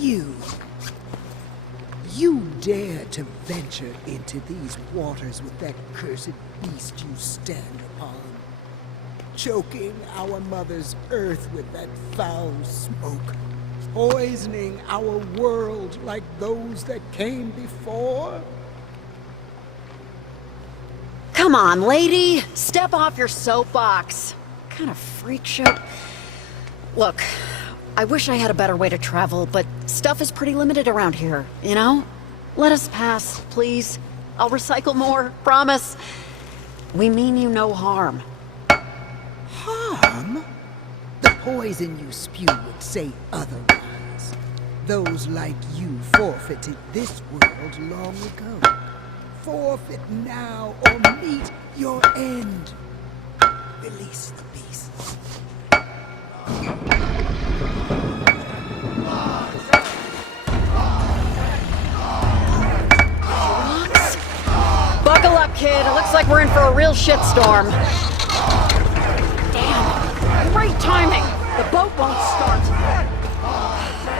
You! You dare to venture into these waters with that cursed beast you stand upon, choking our mother's earth with that foul smoke, poisoning our world like those that came before? Come on, lady! Step off your soapbox. What kind of freak show? Look, I wish I had a better way to travel, but stuff is pretty limited around here, you know? Let us pass, please. I'll recycle more, promise. We mean you no harm. Harm? The poison you spew would say otherwise. Those like you forfeited this world long ago. Forfeit now or meet your end. Release the beasts. Buckle up, kid. It looks like we're in for a real shitstorm. Damn. Great timing. The boat won't start.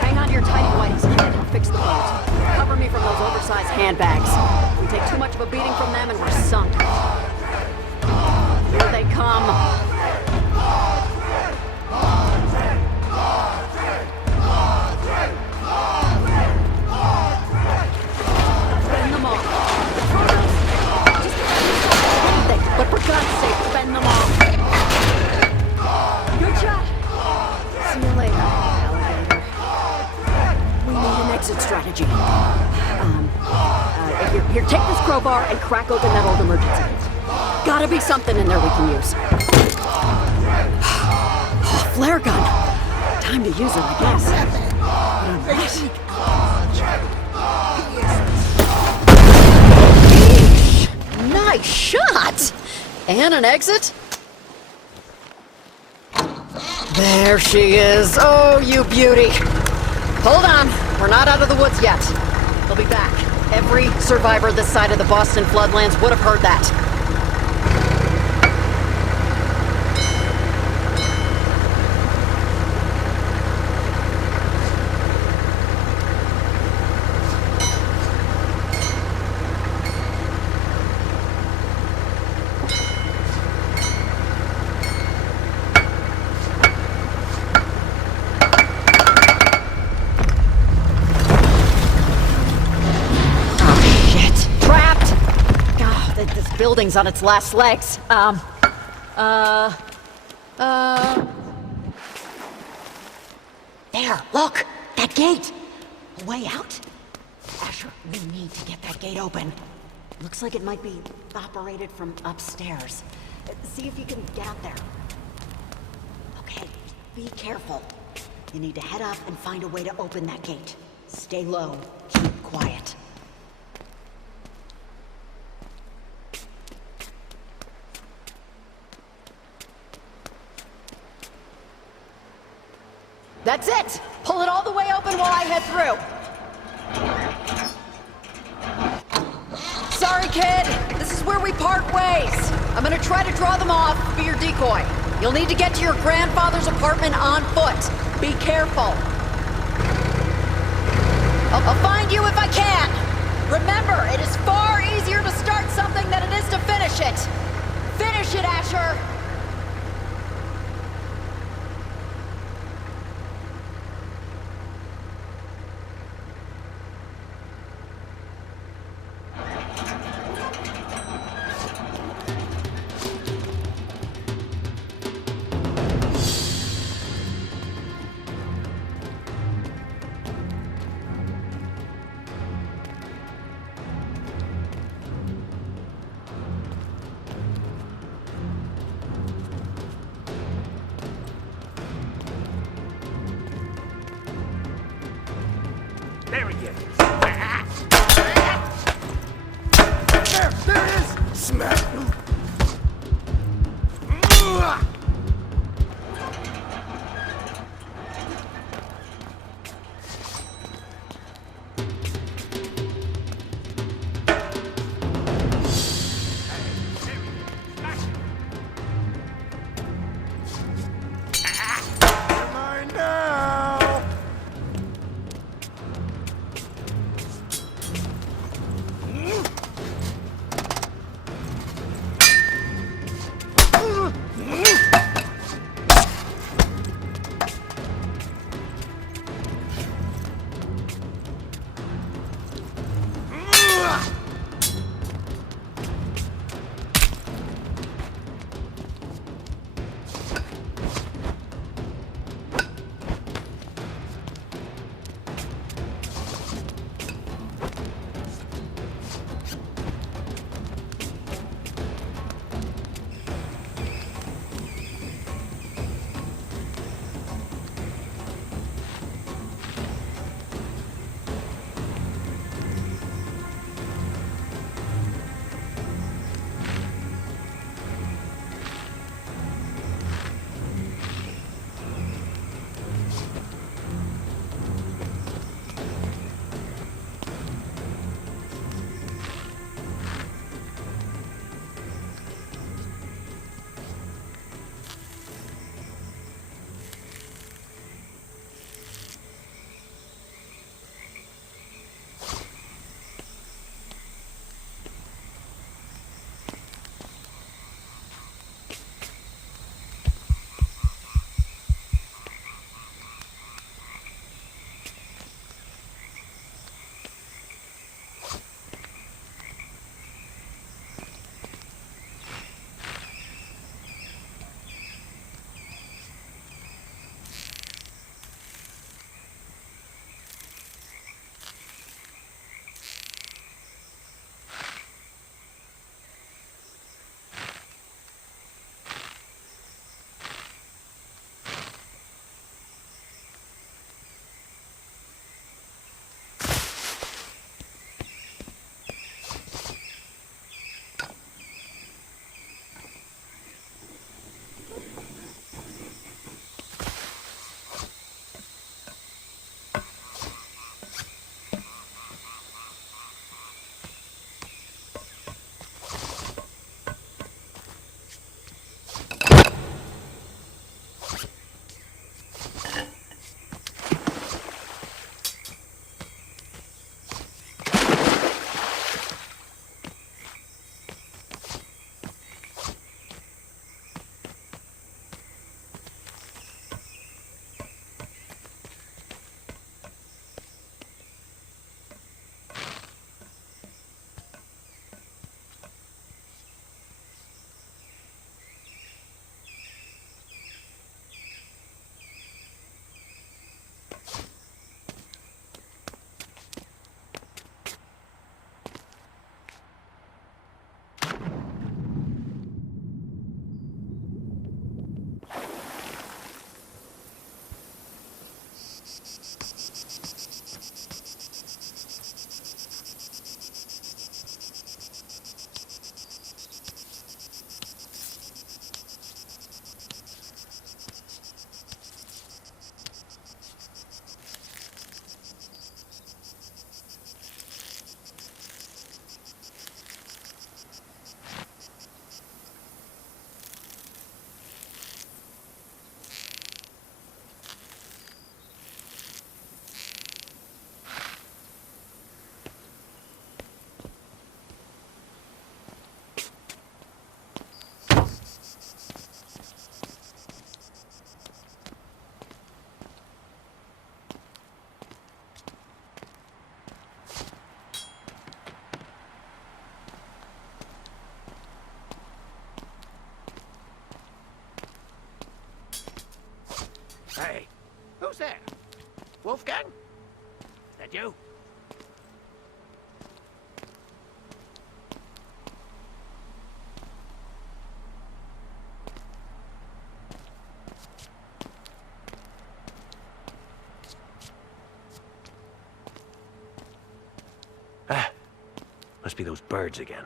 Hang on to your tighty whities, kid. I'll fix the boat. Cover me from those oversized handbags. We take too much of a beating from them and we're sunk. Here they come. Bend them off. Just but for God's sake, bend them off. Good shot. See you later, alligator. We need an exit strategy. Here, take this crowbar and crack open that old emergency gate. Gotta be something in there we can use. Oh, flare gun. Time to use it, I guess. Nice shot! And an exit? There she is. Oh, you beauty. Hold on. We're not out of the woods yet. They'll be back. Every survivor this side of the Boston floodlands would have heard that. Building's on its last legs. There, look! That gate! A way out? Asher, we need to get that gate open. Looks like it might be operated from upstairs. See if you can get out there. Okay, be careful. You need to head up and find a way to open that gate. Stay low, keep quiet. That's it! Pull it all the way open while I head through. Sorry, kid. This is where we part ways. I'm gonna try to draw them off, be your decoy. You'll need to get to your grandfather's apartment on foot. Be careful. I'll find you if I can. Remember, it is far easier to start something than it is to finish it. Finish it, Asher! There he is. There it is! Smack! Hey, who's there? Wolfgang? Is that you? Ah, must be those birds again.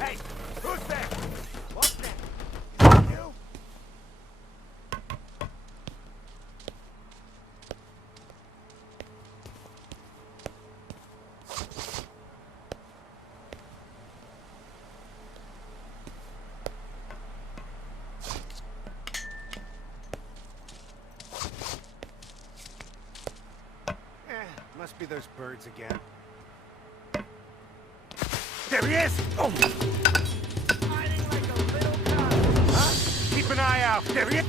Hey, who's there? Wolfgang? You? Must be those birds again. There he is! Oh! Hiding like a little cub. Huh? Keep an eye out. There he is!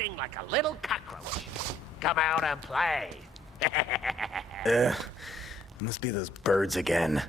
hiding like a little cockroach. Come out and play. Must be those birds again.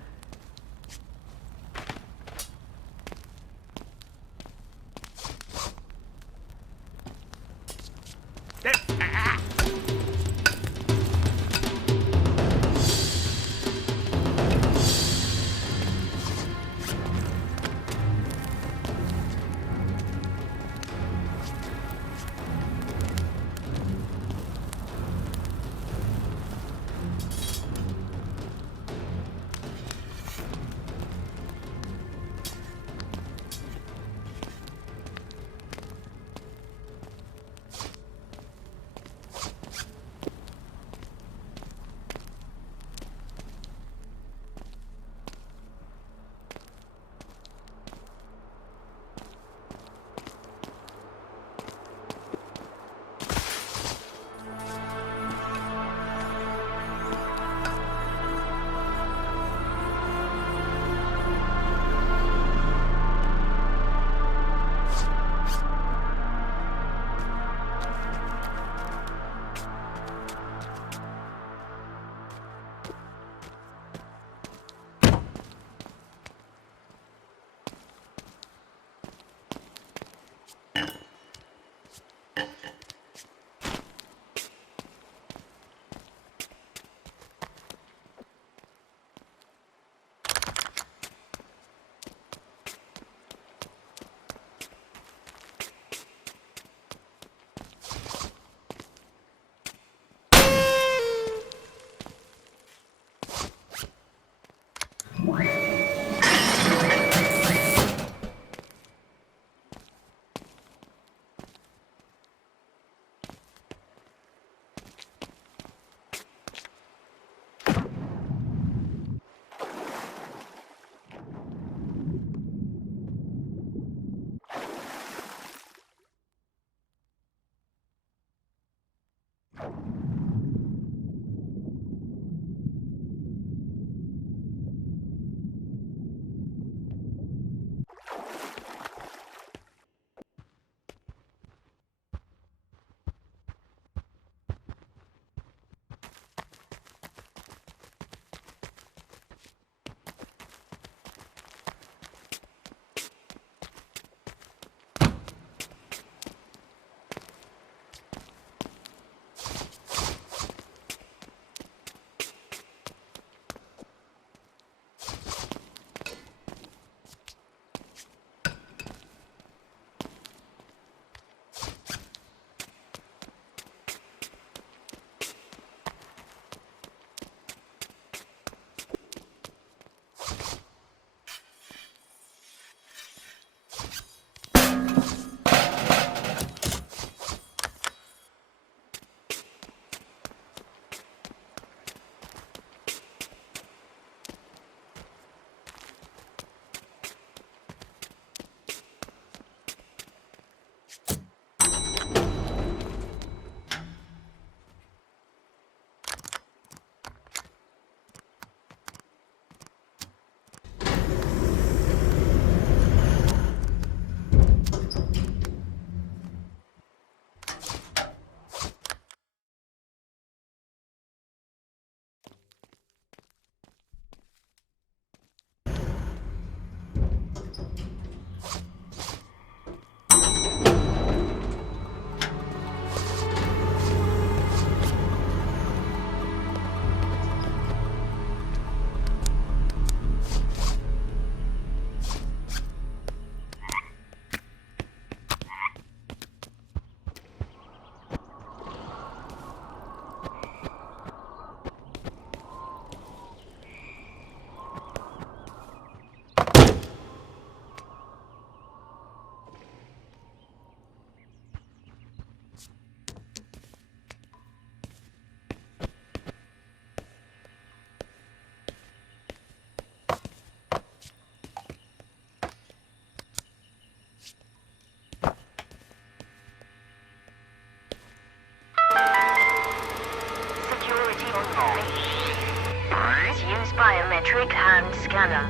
biometric hand scanner.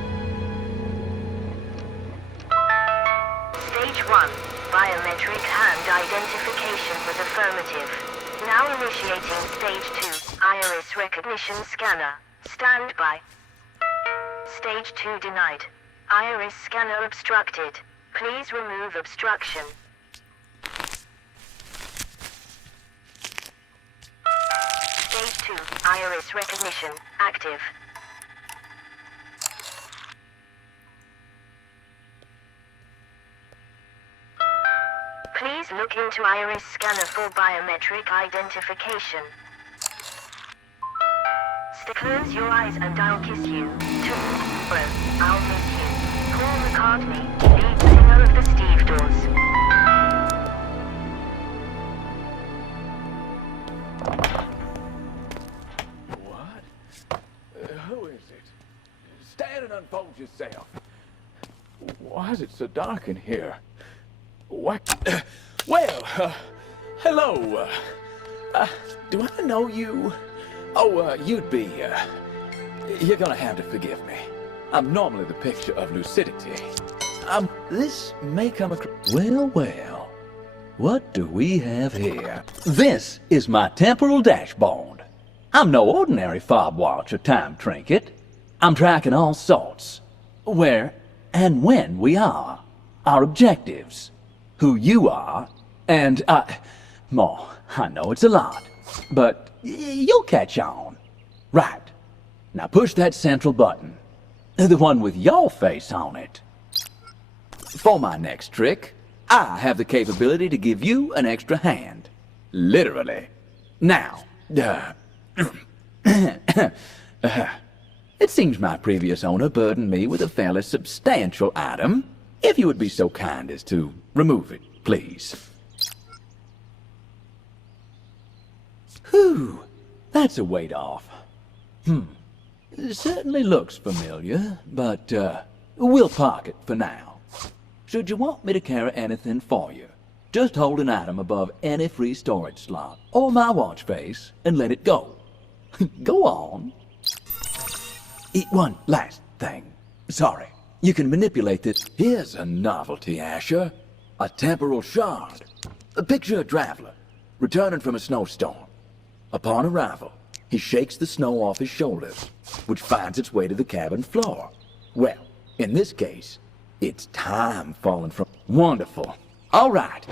Stage 1. biometric hand identification was affirmative. Now initiating stage 2, iris recognition scanner. Stand by. Stage 2 denied. Iris scanner obstructed. Please remove obstruction. Stage 2, iris recognition, active. Please look into iris scanner for biometric identification. Close your eyes and I'll kiss you. Tomorrow, I'll miss you. Paul McCartney, lead singer of the Steve Doors. What? Who is it? Stand and unfold yourself. Why is it so dark in here? What? Well, hello. Do I know you? Oh, you'd be, you're gonna have to forgive me. I'm normally the picture of lucidity. This may come across... Well, well. What do we have here? This is my temporal dashboard. I'm no ordinary fob watch or time trinket. I'm tracking all sorts. Where and when we are. Our objectives. Who you are. And, more. I know it's a lot. But you'll catch on. Right. Now push that central button. The one with your face on it. For my next trick, I have the capability to give you an extra hand. Literally. Now, it seems my previous owner burdened me with a fairly substantial item. If you would be so kind as to remove it, please. Whew, that's a weight off. It certainly looks familiar, but, we'll park it for now. Should you want me to carry anything for you, just hold an item above any free storage slot, or my watch face, and let it go. Go on. One last thing. Sorry, you can manipulate this. Here's a novelty, Asher. A temporal shard. Picture a traveler, returning from a snowstorm. Upon arrival, he shakes the snow off his shoulders, which finds its way to the cabin floor. Well, in this case, it's time falling from... Wonderful. All right.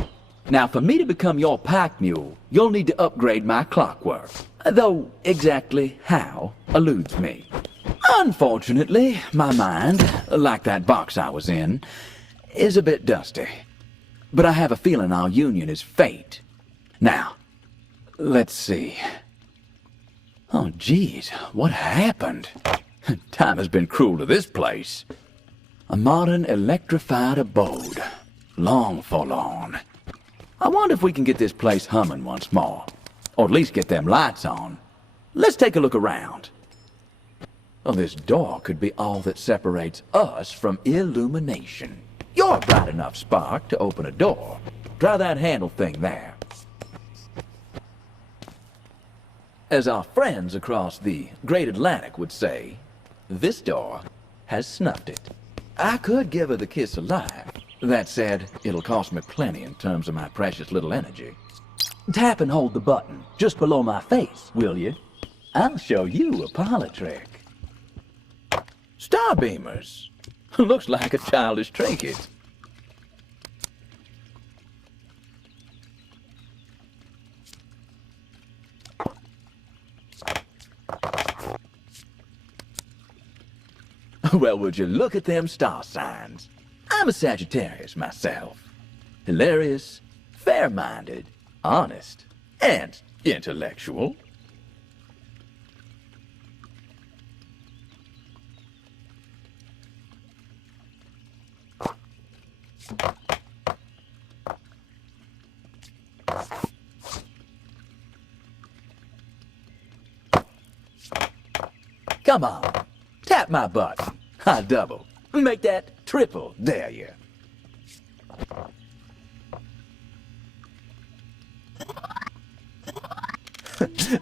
Now, for me to become your pack mule, you'll need to upgrade my clockwork. Though exactly how eludes me. Unfortunately, my mind, like that box I was in, is a bit dusty. But I have a feeling our union is fate. Now, let's see. Oh, geez, what happened? Time has been cruel to this place. A modern electrified abode. Long forlorn. I wonder if we can get this place humming once more. Or at least get them lights on. Let's take a look around. Well, this door could be all that separates us from illumination. You're a bright enough spark to open a door. Try that handle thing there. As our friends across the Great Atlantic would say, this door has snuffed it. I could give her the kiss alive. That said, it'll cost me plenty in terms of my precious little energy. Tap and hold the button just below my face, will you? I'll show you a parlor trick. Starbeamers. Looks like a childish trinket. Well, would you look at them star signs? I'm a Sagittarius myself. Hilarious, fair-minded, honest, and intellectual. Come on, tap my button. I double. Make that triple, dare you.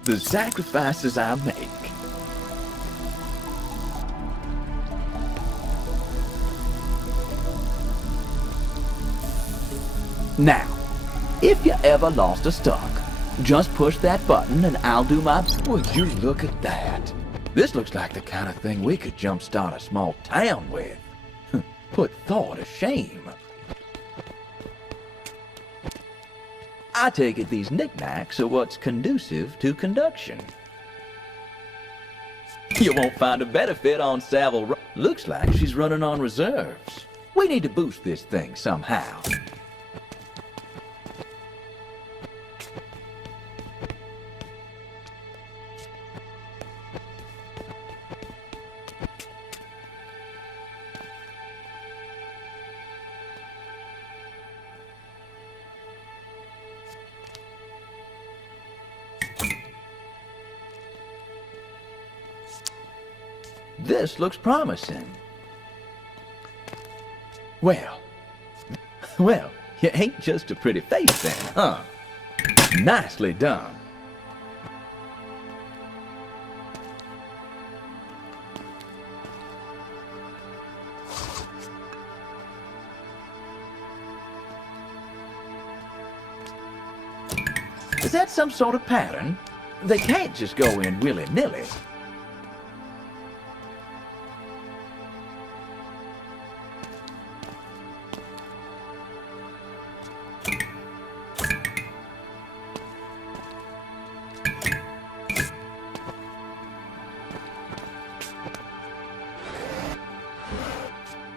The sacrifices I make. Now, if you ever lost a stock, just push that button and I'll do my... Would you look at that? This looks like the kind of thing we could jumpstart a small town with. Put Thor to shame. I take it these knickknacks are what's conducive to conduction. You won't find a better fit on Savile. Looks like she's running on reserves. We need to boost this thing somehow. This looks promising. Well, you ain't just a pretty face then, huh? Nicely done. Is that some sort of pattern? They can't just go in willy-nilly.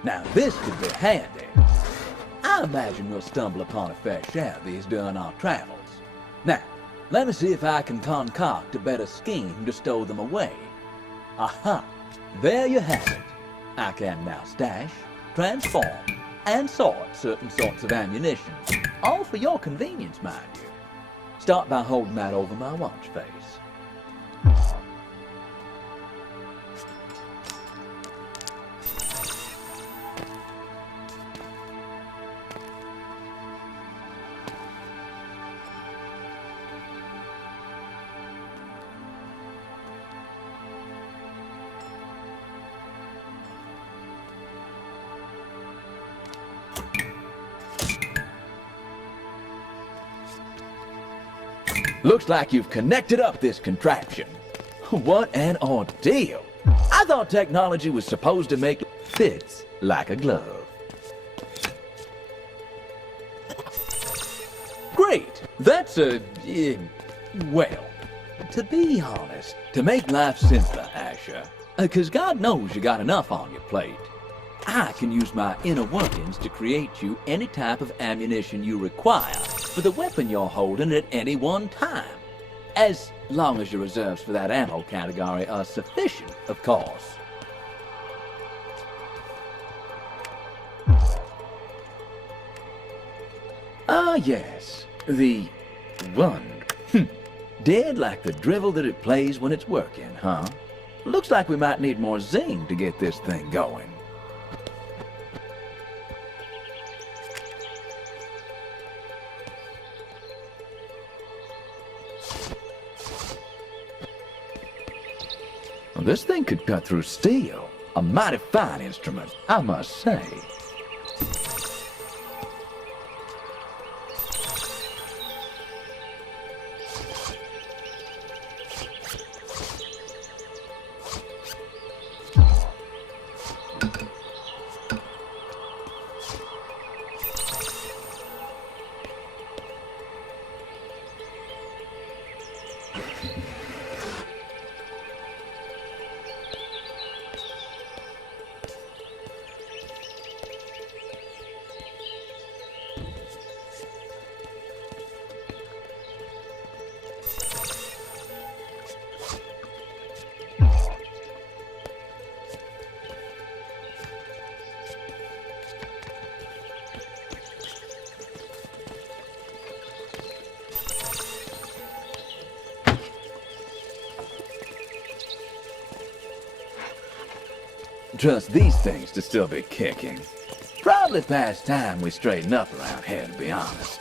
Now this could be handy. I imagine we'll stumble upon a fair share of these during our travels. Now, let me see if I can concoct a better scheme to stow them away. Aha! There you have it. I can now stash, transform, and sort certain sorts of ammunition. All for your convenience, mind you. Start by holding that over my watch face. Looks like you've connected up this contraption. What an ordeal. I thought technology was supposed to make fits like a glove. Great. That's well, to be honest, to make life simpler, Asher, 'cause God knows you got enough on your plate. I can use my inner workings to create you any type of ammunition you require for the weapon you're holding at any one time. As long as your reserves for that ammo category are sufficient, of course. Ah, yes. The wand. Dead like the drivel that it plays when it's working, huh? Looks like we might need more zing to get this thing going. Well, this thing could cut through steel. A mighty fine instrument, I must say. Trust these things to still be kicking. Probably past time we straighten up around here, to be honest.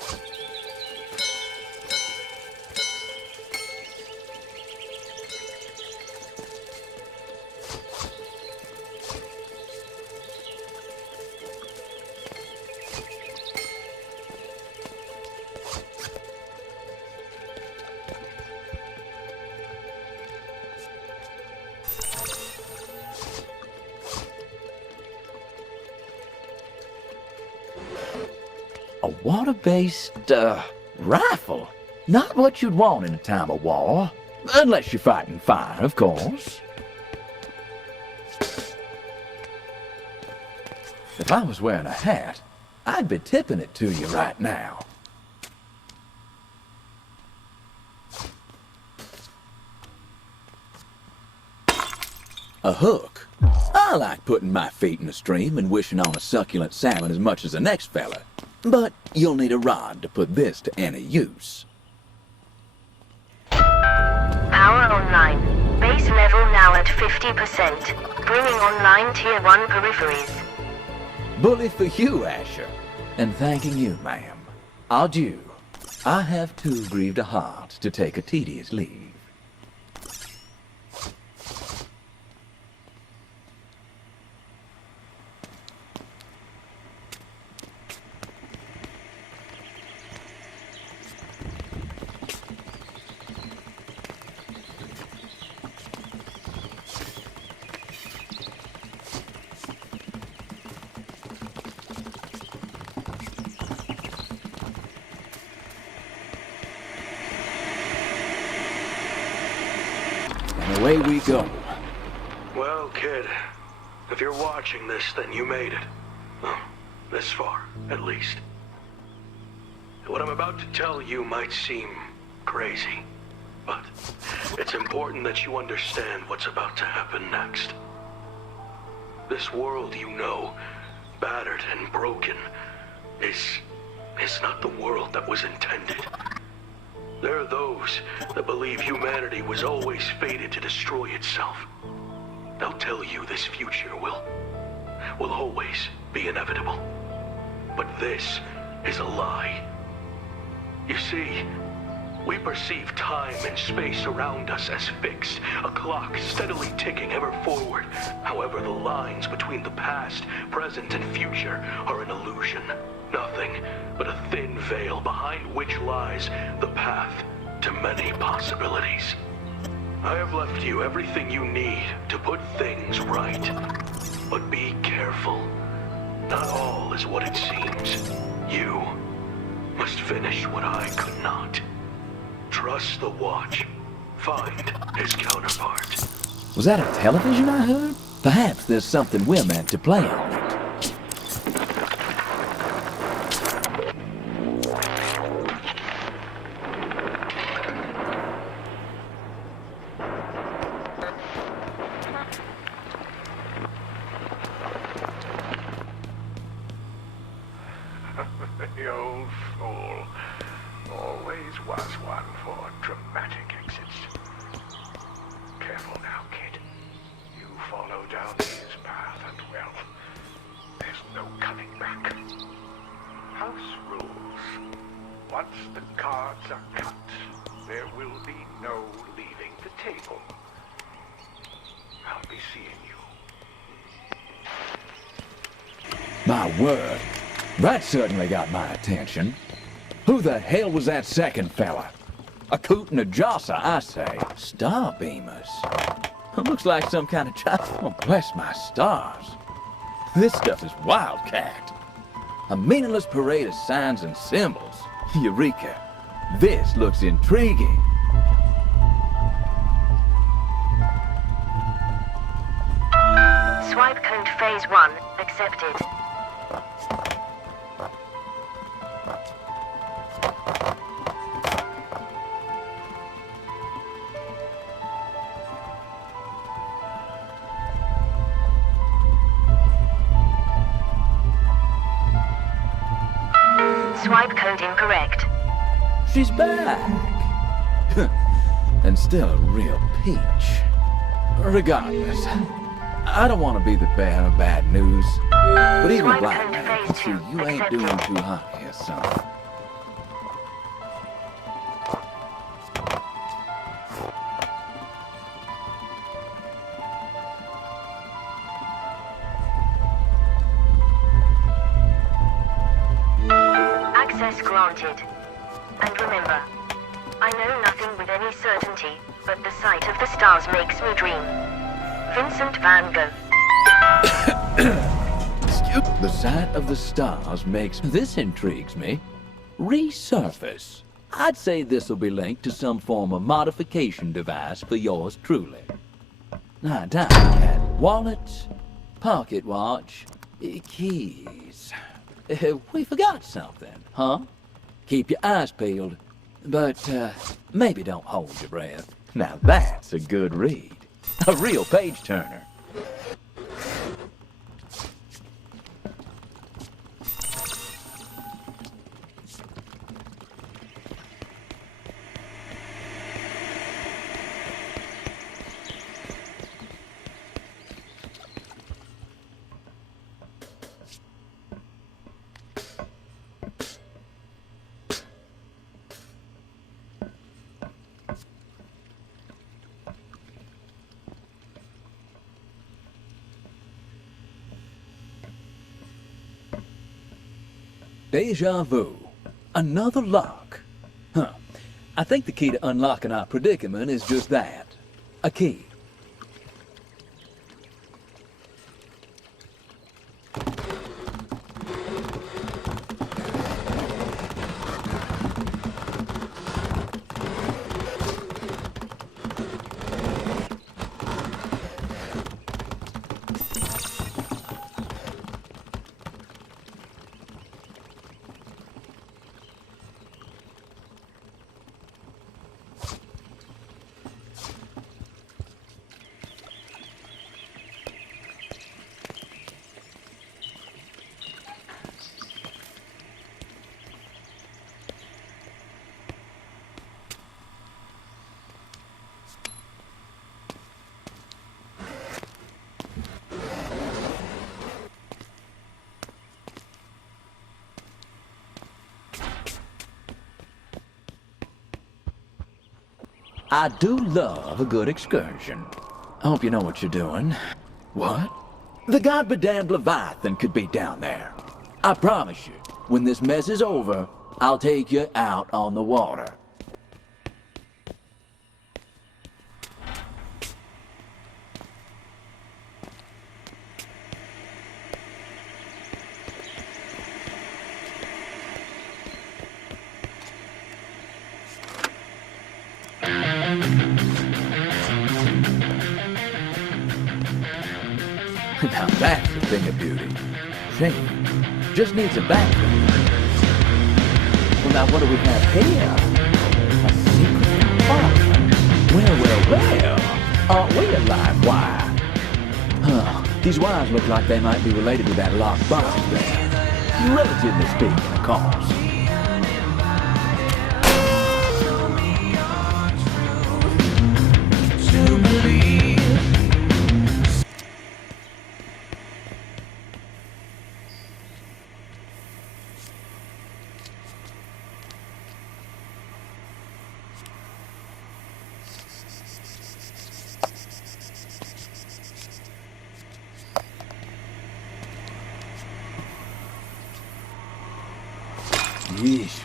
A water-based, rifle. Not what you'd want in a time of war. Unless you're fighting fire, of course. If I was wearing a hat, I'd be tipping it to you right now. A hook. I like putting my feet in the stream and wishing on a succulent salmon as much as the next fella. But you'll need a rod to put this to any use. Power online. Base level now at 50%. Bringing online Tier 1 peripheries. Bully for you, Asher. And thanking you, ma'am. Adieu. I have too grieved a heart to take a tedious leave. Away we go. Well, kid, if you're watching this, then you made it. Well, this far, at least. What I'm about to tell you might seem crazy, but it's important that you understand what's about to happen next. This world you know, battered and broken, is not the world that was intended. There are those that believe humanity was always fated to destroy itself. They'll tell you this future will always be inevitable. But this is a lie. You see, we perceive time and space around us as fixed, a clock steadily ticking ever forward. However, the lines between the past, present, and future are an illusion. Nothing but a thin veil behind which lies the path to many possibilities. I have left you everything you need to put things right. But be careful. Not all is what it seems. You must finish what I could not. Trust the Watch. Find his counterpart. Was that a television I heard? Perhaps there's something we're meant to play on it. The old fool. Always was one for dramatic exits. Careful now, kid. You follow down his path and, well, there's no coming back. House rules. Once the cards are cut, there will be no leaving the table. I'll be seeing you. My word. That certainly got my attention. Who the hell was that second fella? A coot and a josser, I say. Star beamers. Looks like some kind of child. Oh, bless my stars. This stuff is wildcat. A meaningless parade of signs and symbols. Eureka. This looks intriguing. Swipe code phase 1 accepted. Swipe code incorrect. She's back. And still a real peach. Regardless, I don't want to be the bearer of bad news, but even a black man can see you ain't doing too hot here, son. Access granted. And remember, I know nothing with any certainty, but the sight of the stars makes me dream. Vincent van Gogh. The sight of the stars makes... This intrigues me. Resurface. I'd say this'll be linked to some form of modification device for yours truly. Now, down at wallet, pocket watch, keys. We forgot something, huh? Keep your eyes peeled, but maybe don't hold your breath. Now that's a good read. A real page-turner. Deja vu. Another lock. Huh. I think the key to unlocking our predicament is just that. A key. I do love a good excursion. I hope you know what you're doing. What? The god-bedamned Leviathan could be down there. I promise you, when this mess is over, I'll take you out on the water. Now that's a thing of beauty. Shame. Just needs a background. Well, now what do we have here? A secret compartment. Well. Aren't we a live wire? Huh. These wires look like they might be related to that locked box there. Relatively speaking, of course. Yeesh.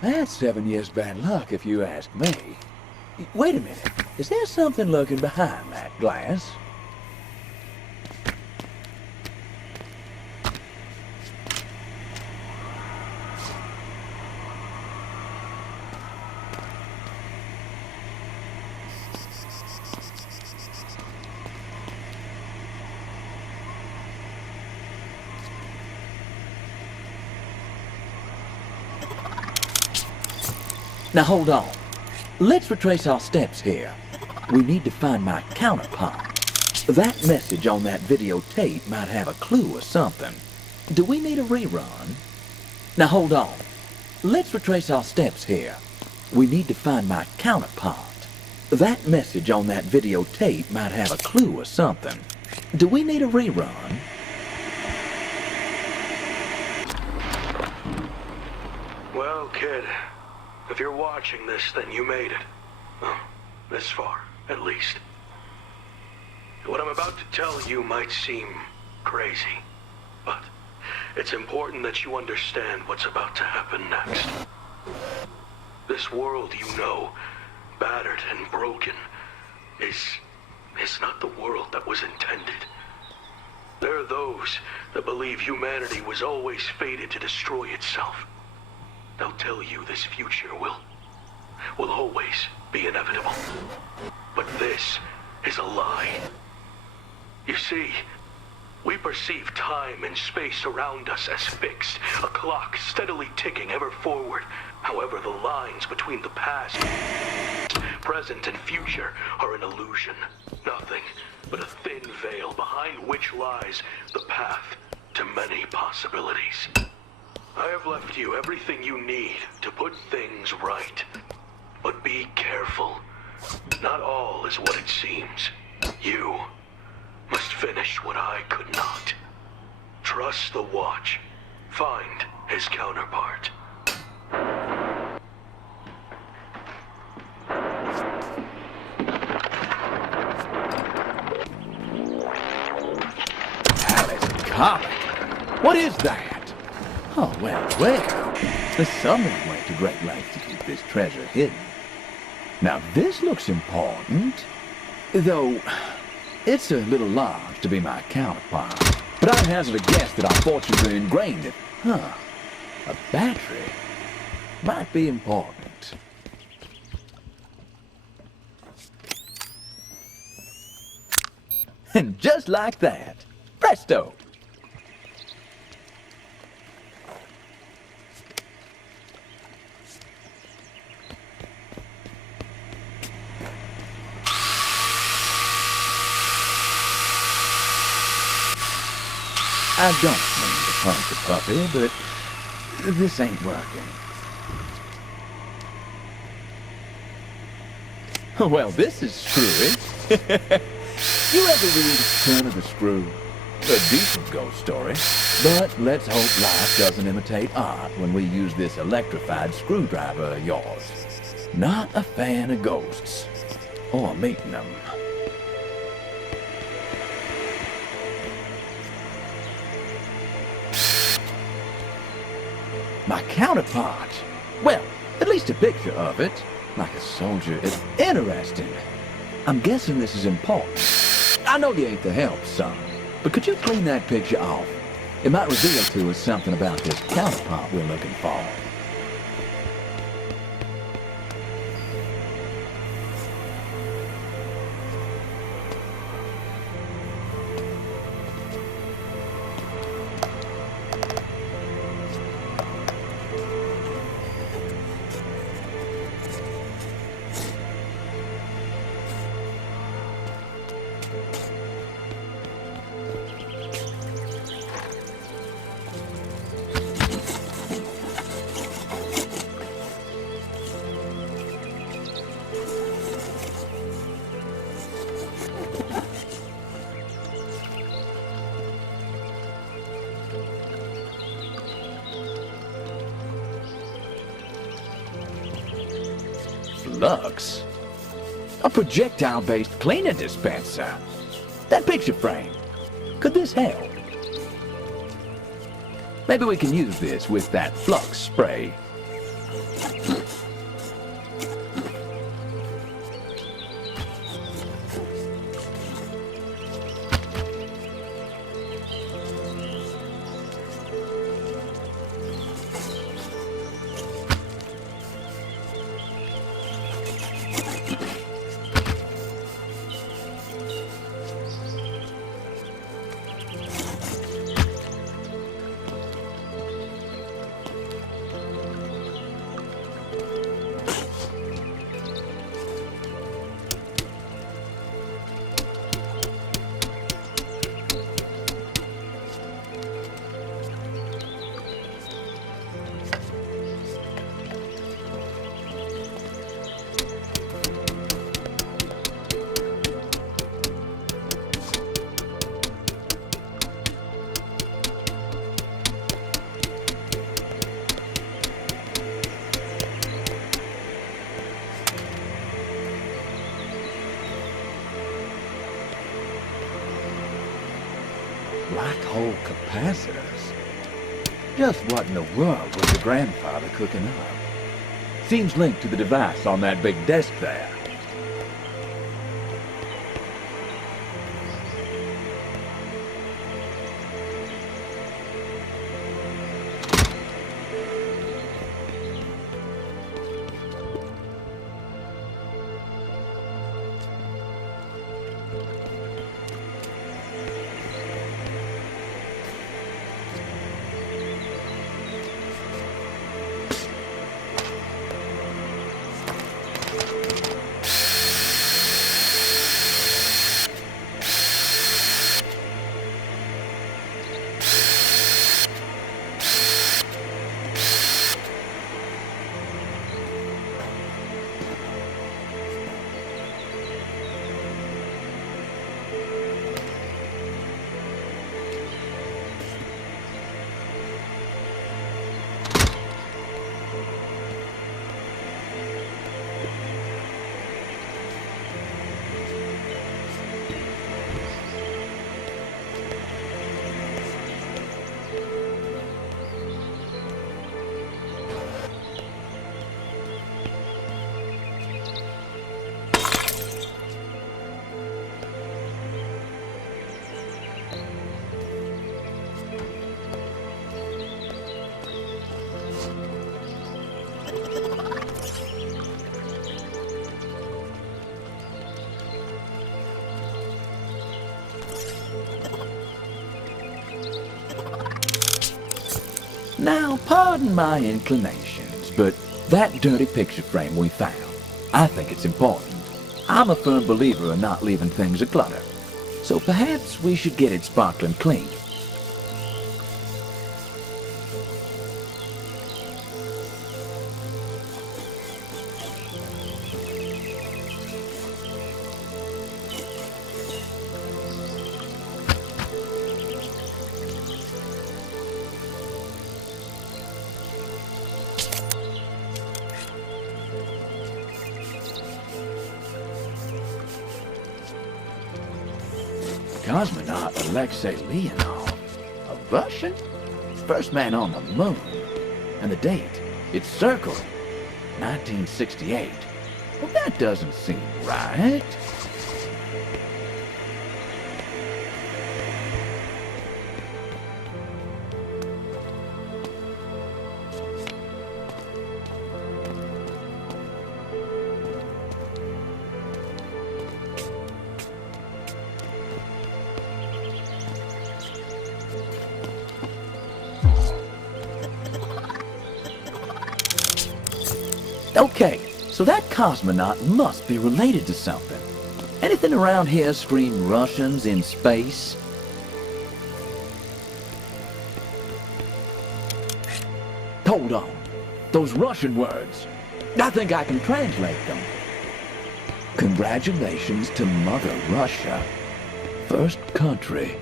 That's 7 years bad luck if you ask me. Wait a minute. Is there something lurking behind that glass? Now hold on. Let's retrace our steps here. We need to find my counterpart. That message on that videotape might have a clue or something. Do we need a rerun? Now hold on. Let's retrace our steps here. We need to find my counterpart. That message on that videotape might have a clue or something. Do we need a rerun? Well, kid, if you're watching this, then you made it. Well, this far, at least. What I'm about to tell you might seem crazy, but it's important that you understand what's about to happen next. This world you know, battered and broken, is not the world that was intended. There are those that believe humanity was always fated to destroy itself. They'll tell you this future will always be inevitable. But this is a lie. You see, we perceive time and space around us as fixed, a clock steadily ticking ever forward. However, the lines between the past, present, and future are an illusion. Nothing but a thin veil behind which lies the path to many possibilities. I have left you everything you need to put things right. But be careful. Not all is what it seems. You must finish what I could not. Trust the Watch. Find his counterpart. Alice Comet? What is that? Oh, well. Someone went to great lengths to keep this treasure hidden. Now, this looks important. Though, it's a little large to be my counterpart. But I'd hazard a guess that I fortunately ingrained it. A battery might be important. And just like that, presto! I don't mean to punch a puppy, but this ain't working. Well, this is screwy. You ever read Turn of the Screw? A decent ghost story. But let's hope life doesn't imitate art when we use this electrified screwdriver of yours. Not a fan of ghosts. Or meeting them. My counterpart. Well, at least a picture of it. Like a soldier. It's interesting. I'm guessing this is important. I know you ain't the help, son. But could you clean that picture off? It might reveal to us something about this counterpart we're looking for. Flux? A projectile-based cleaner dispenser? That picture frame? Could this help? Maybe we can use this with that flux spray. Black hole capacitors? Just what in the world was your grandfather cooking up? Seems linked to the device on that big desk there. Now, pardon my inclinations, but that dirty picture frame we found, I think it's important. I'm a firm believer in not leaving things a clutter. So perhaps we should get it sparkling clean. Cosmonaut Alexei Leonov, a Russian? First man on the moon. And the date, it's circled, 1968. Well, that doesn't seem right. Okay, so that cosmonaut must be related to something. Anything around here scream Russians in space? Hold on. Those Russian words. I think I can translate them. Congratulations to Mother Russia. First country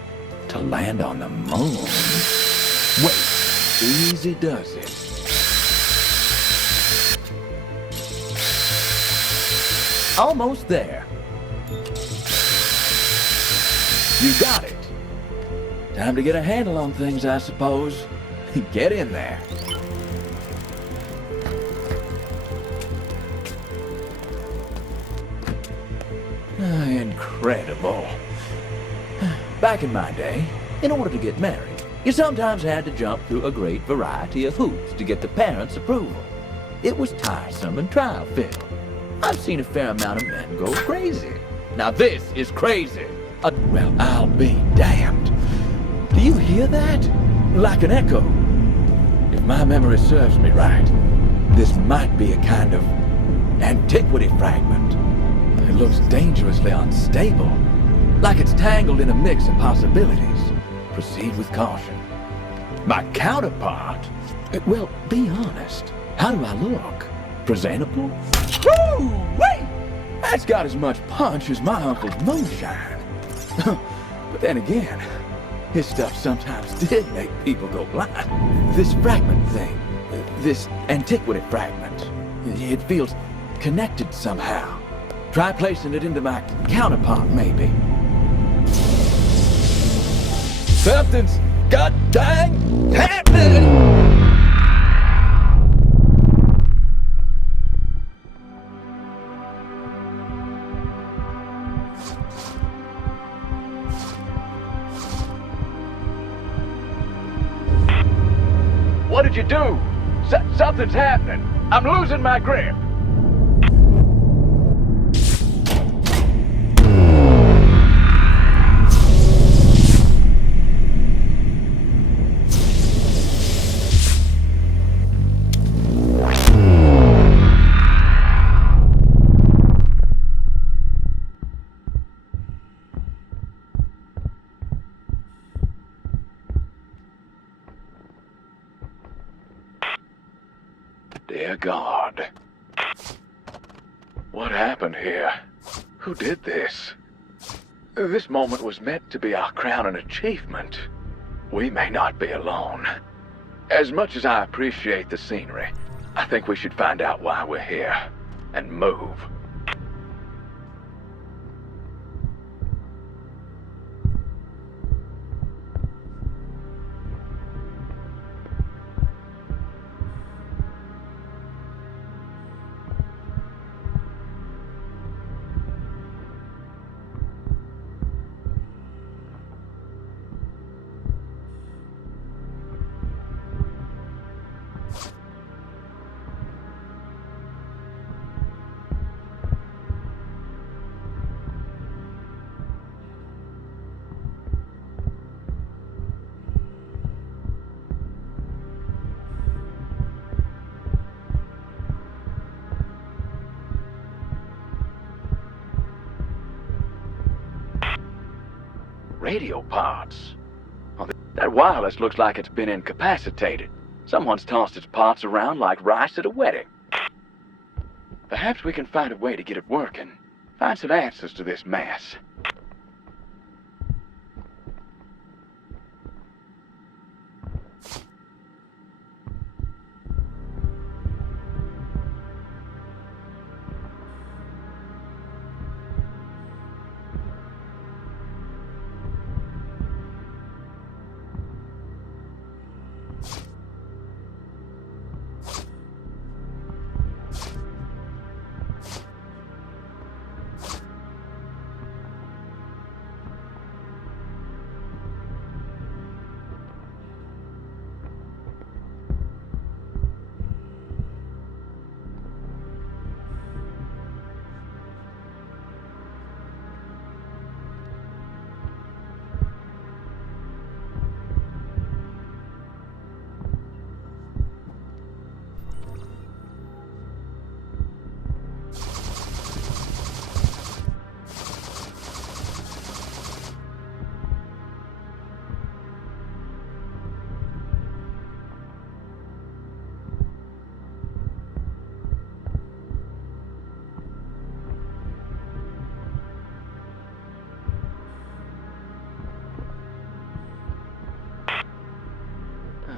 to land on the moon. Wait, easy does it. Almost there. You got it. Time to get a handle on things, I suppose. Get in there. Incredible. Back in my day, in order to get married, you sometimes had to jump through a great variety of hoops to get the parents' approval. It was tiresome and trial-filled. I've seen a fair amount of men go crazy. Now this is crazy. Well, I'll be damned. Do you hear that? Like an echo. If my memory serves me right, this might be a kind of antiquity fragment. It looks dangerously unstable, like it's tangled in a mix of possibilities. Proceed with caution. My counterpart? Well, be honest. How do I look? Presentable? Woo! Wait! That's got as much punch as my uncle's moonshine. But then again, his stuff sometimes did make people go blind. This fragment thing, this antiquity fragment, it feels connected somehow. Try placing it into my counterpart, maybe. Something's god dang happening! What did you do? Something's happening. I'm losing my grip. Dear God. What happened here? Who did this? This moment was meant to be our crowning achievement. We may not be alone. As much as I appreciate the scenery, I think we should find out why we're here and move. Radio parts. Oh, that wireless looks like it's been incapacitated. Someone's tossed its parts around like rice at a wedding. Perhaps we can find a way to get it working. Find some answers to this mess.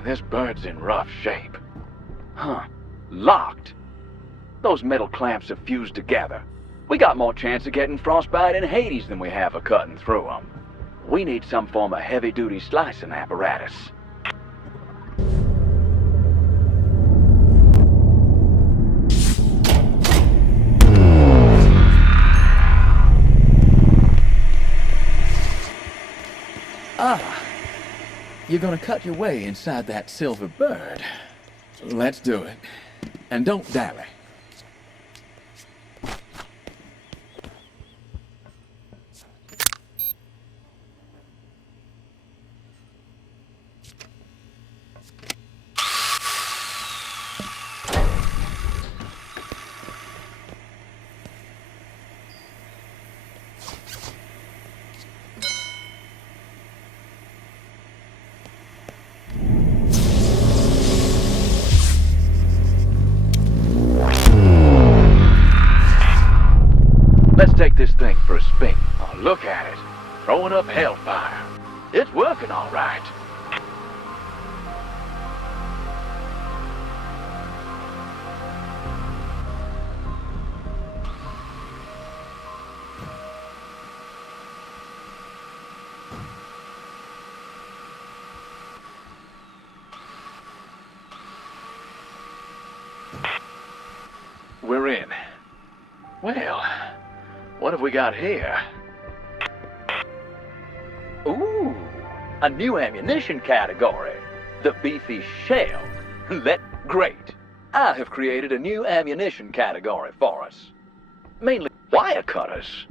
This bird's in rough shape. Huh. Locked. Those metal clamps have fused together. We got more chance of getting frostbite in Hades than we have of cutting through them. We need some form of heavy-duty slicing apparatus. Ah. You're gonna cut your way inside that silver bird. Let's do it. And don't dally. Let's take this thing for a spin. Oh, look at it. Throwing up hellfire. It's working all right. We're in. Well, what have we got here? Ooh, a new ammunition category. The beefy shell. Great. I have created a new ammunition category for us. Mainly wire cutters.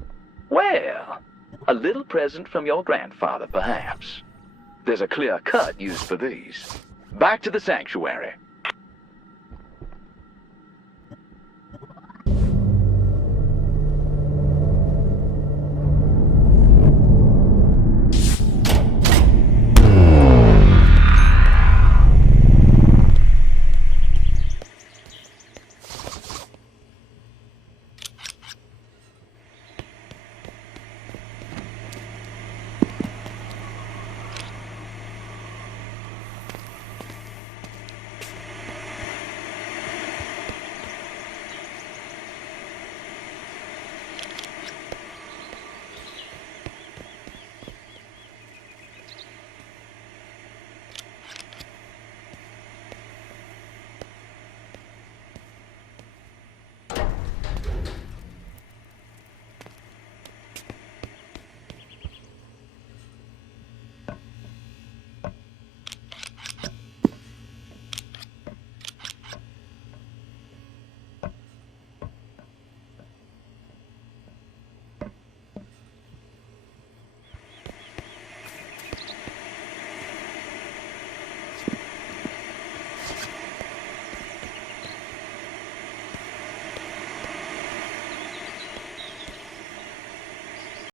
Well, a little present from your grandfather, perhaps. There's a clear cut used for these. Back to the sanctuary.